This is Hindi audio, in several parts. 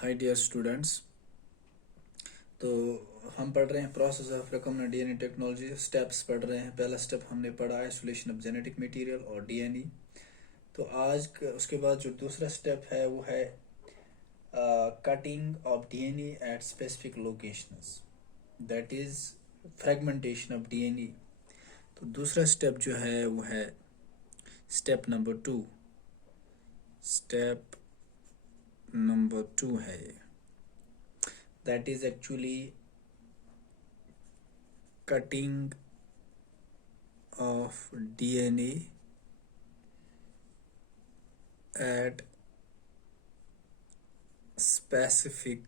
Hi dear students. तो हम पढ़ रहे हैं process of recombinant DNA technology. Steps पढ़ रहे हैं। पहला स्टेप हमने पढ़ा आइसोलेशन ऑफ जेनेटिक मटेरियल और डीएनए। तो उसके बाद जो दूसरा स्टेप है वो है cutting of DNA at specific locations, that is fragmentation of DNA. तो दूसरा स्टेप जो है वो है स्टेप नंबर 2। स्टेप नंबर 2 है ये, that is actually cutting of DNA at specific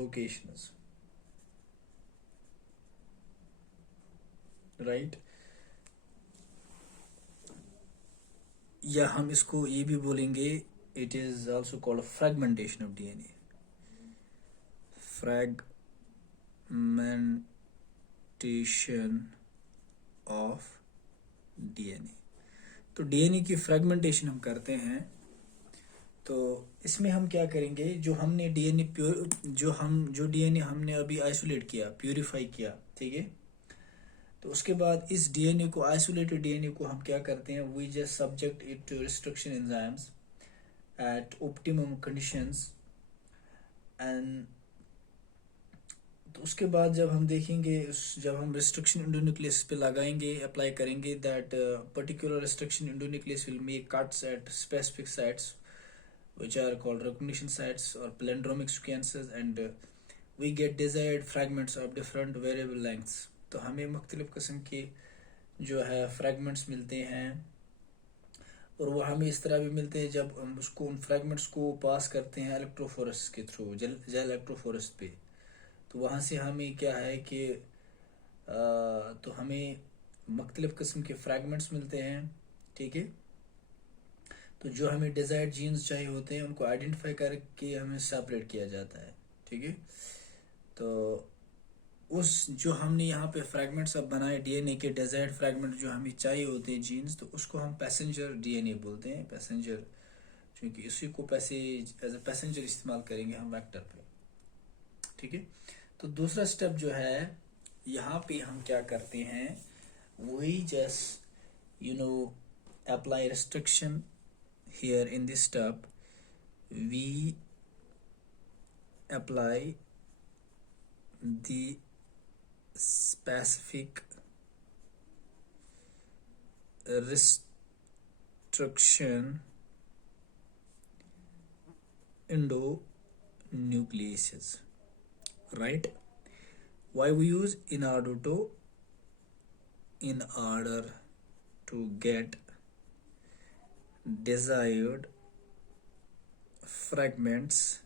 locations, right? या हम इसको ये भी बोलेंगे, it is also called fragmentation of DNA. Fragmentation of DNA. तो डीएनए की फ्रैगमेंटेशन हम करते हैं। तो इसमें हम क्या करेंगे, जो हमने डीएनए जो डीएनए हमने अभी आइसोलेट किया, प्यूरिफाई किया, ठीक है। तो उसके बाद इस डीएनए को, आइसोलेटेड डीएनए को हम क्या करते हैं, we just subject it to restriction enzymes at optimum conditions. And तो उसके बाद जब हम देखेंगे, जब हम रिस्ट्रिक्शन एंडोन्यूक्लियस पे लगाएंगे, अप्लाई करेंगे, that particular restriction endonuclease will make cuts at specific sites which are called recognition sites or palindromic sequences, and we get desired fragments of different variable lengths. तो हमें मुख्तलिफ किस्म के जो है फ्रैगमेंट्स मिलते हैं, और वो हमें इस तरह भी मिलते हैं जब हम उसको, उन फ्रैगमेंट्स को पास करते हैं इलेक्ट्रोफोरेसिस के थ्रू, जेल इलेक्ट्रोफोरेसिस पे। तो वहाँ से हमें क्या है कि तो हमें मुख्तलिफ किस्म के फ्रैगमेंट्स मिलते हैं, ठीक है। तो जो हमें डिजायर्ड जीन्स चाहिए होते हैं उनको आइडेंटिफाई करके हमें सेपरेट किया जाता है, ठीक है। तो उस जो हमने यहाँ पे फ्रैगमेंट्स अब बनाए डीएनए के, डिजायर्ड फ्रैगमेंट जो हमें चाहिए होते हैं जीन्स, तो उसको हम पैसेंजर डीएनए बोलते हैं। पैसेंजर, क्योंकि इसी को एज ए पैसेंजर इस्तेमाल करेंगे हम वेक्टर पे, ठीक है। तो दूसरा स्टेप जो है, यहाँ पे हम क्या करते हैं, वही just apply restriction. Here in this step we apply the specific restriction endonucleases, right? Why we use, in order to get desired fragments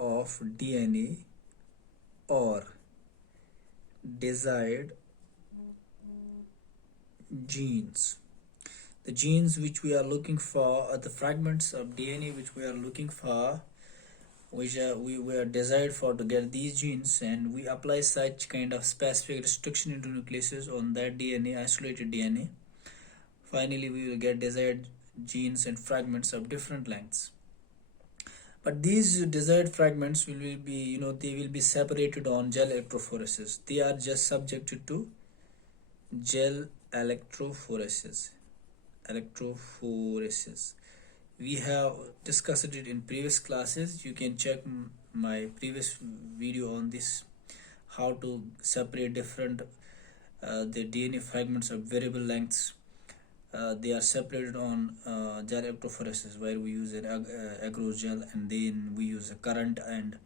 of DNA or desired genes. The genes which we are looking for, or the fragments of DNA which we are looking for, which we are desired for to get these genes, and we apply such kind of specific restriction endonucleases on that DNA, isolated DNA. Finally, we will get desired genes and fragments of different lengths. But these desired fragments will be, they will be separated on gel electrophoresis. They are just subjected to gel electrophoresis. We have discussed it in previous classes. You can check my previous video on this, how to separate different the DNA fragments of variable lengths. They are separated on gel electrophoresis, where we use an agarose gel, and then we use a current, and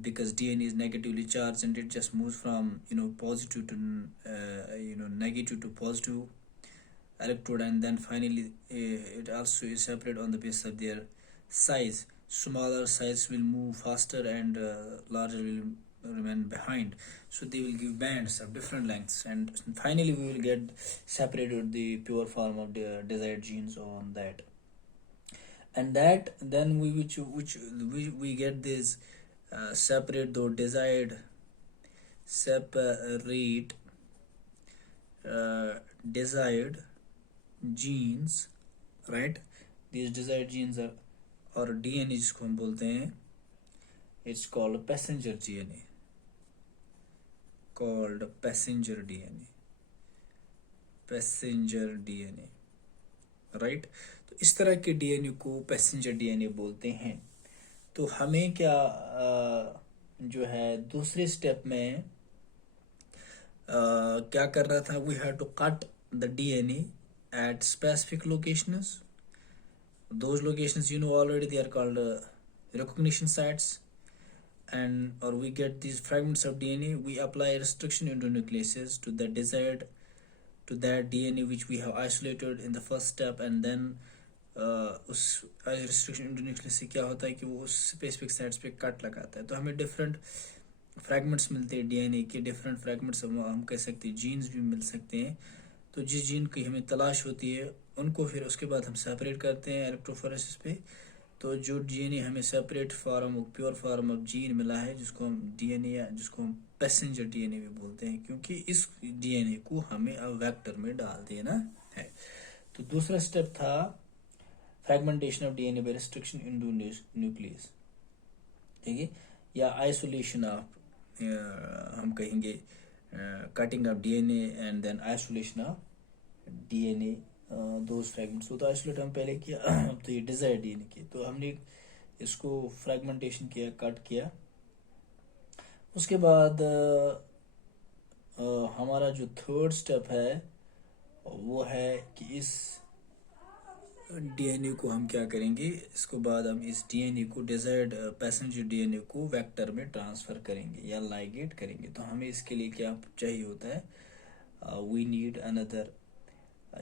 because DNA is negatively charged and it just moves from positive to negative to positive electrode, and then finally it also is separated on the basis of their size. Smaller size will move faster, and larger will remain behind, so they will give bands of different lengths, and finally we will get separated the pure form of the desired genes on that. And that then we get this separate though desired desired genes, right? These desired genes are, और DNA जिसको हम बोलते हैं, it's called passenger DNA, called passenger DNA, passenger DNA, right? तो इस तरह के DNA को पैसेंजर DNA बोलते हैं। तो हमें क्या जो है दूसरे स्टेप में क्या कर रहा था, we have to cut the DNA at specific locations. Those locations, you know already, they are called recognition sites, and or we get these fragments of DNA. We apply restriction endonucleases to the desired, to that DNA which we have isolated in the first step, and then उस restriction endonuclease से क्या होता है कि वो उस specific sites पे कट लगाता है। तो हमें different फ्रैगमेंट्स मिलते हैं डीएनए के, डिफरेंट फ्रैगमेंट्स हम कह सकते हैं जीन्स भी मिल सकते हैं। तो जिस जीन की हमें तलाश होती है उनको फिर उसके बाद हम सेपरेट करते हैं इलेक्ट्रोफोरेसिस पे। तो जो डीएनए हमें separate form, pure form of gene मिला है, जिसको हम डीएनए या जिसको हम पैसेंजर डीएनए भी बोलते हैं, क्योंकि इस डीएनए को हमें अब वेक्टर में डाल देना है। तो दूसरा स्टेप था fragmentation of DNA by restriction into nucleus, ठीक है, या आइसोलेशन ऑफ, हम कहेंगे cutting of DNA and then isolation of DNA, those fragments. तो आइसोलेट हम पहले किया, तो ये डिजायर डीएनए की, तो हमने इसको फ्रैगमेंटेशन किया, कट किया। उसके बाद हमारा जो थर्ड स्टेप है वो है कि इस डीएनए को हम क्या करेंगे, इसके बाद हम इस डीएनए को, डिजायर्ड पैसेंजर डीएनए को वेक्टर में ट्रांसफर करेंगे या लाइगेट करेंगे। तो हमें इसके लिए क्या चाहिए होता है, we need another,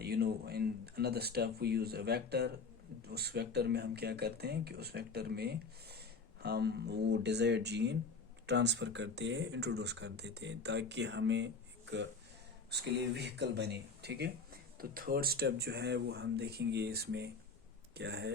in another step we use a vector. उस वेक्टर में हम क्या करते हैं कि उस वेक्टर में हम वो डिजायर्ड जीन ट्रांसफर करते हैं, इंट्रोड्यूस कर देते हैं, ताकि हमें एक उसके लिए व्हीकल बने, ठीक है। तो थर्ड स्टेप जो है वो हम देखेंगे इसमें क्या है,